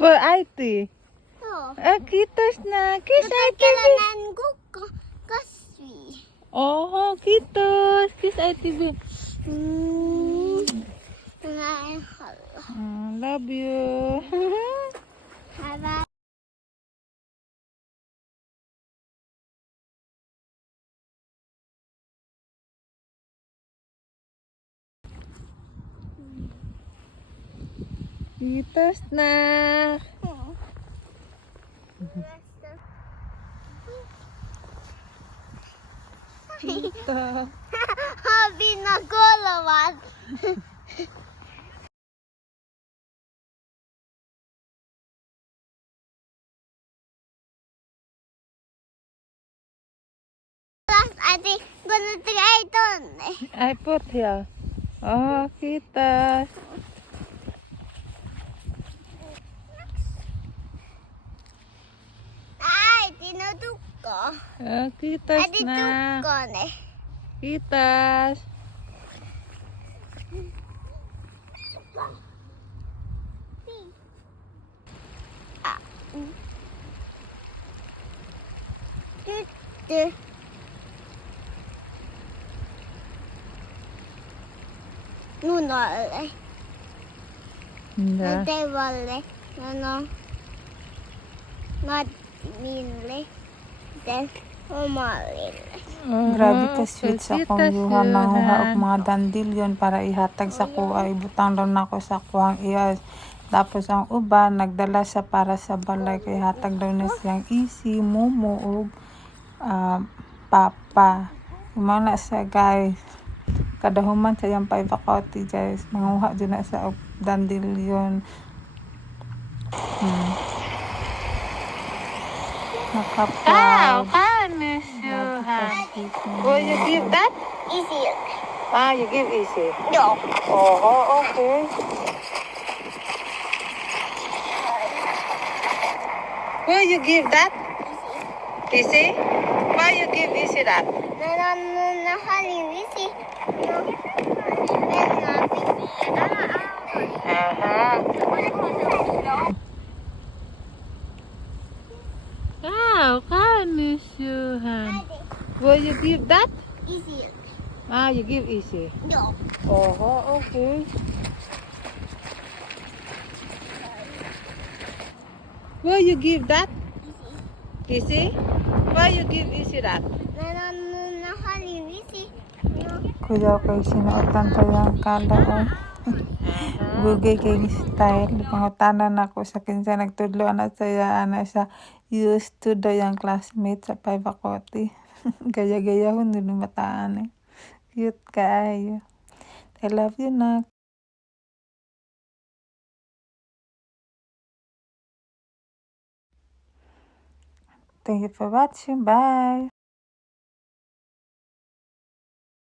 For IT. Oh. Kitos na. Kiss IT. Kailangan ko kasi. Oh, kitos. Kiss IT. Love you. Bye-bye. Kitos na. Kitos. Habi na gulawan. I think gonna try it. I put here. Oh, kitos. Ay, tinuduk ko. Kitos Ay, tinuduk na. ko ne. Kitos. Tutu. Nunole. Hindi. Natewale. Ano? Madmile. Then, umalile. Grabe ka sweet sa akong yuhan na huha og mga dandilyon para ihatag sa kuha. Ibutang daw na ako sa kuhang iyas. Tapos ang uban nagdala sa para sa balay kay hatag daw na siyang isi, momo ug papa. Umana siya guys. Kada human sa iyang paibakoti guys. Manguha dyan na sa og dandilyon. Wow, Nakaproud. kindness you have. Will you give that? Easy. You give easy. No. Oh, okay. Will you give that? Easy? Why you give easy that? Easy. Wow, kindness you have. Will you give that? Easy. You give easy. No. Oh, okay. Will you give that? Easy? Why you give easy that? Easy. Kuya kay sinuotan tayo ang kala ay bugay kay style. Pangutanan ako sa kinsa nagtudlo ana saya ana sa used to daw yung classmate sa Paibakoti. Gaya-gayahon din mataan eh. Cute kaayo. I love you na. Thank you for watching. Bye.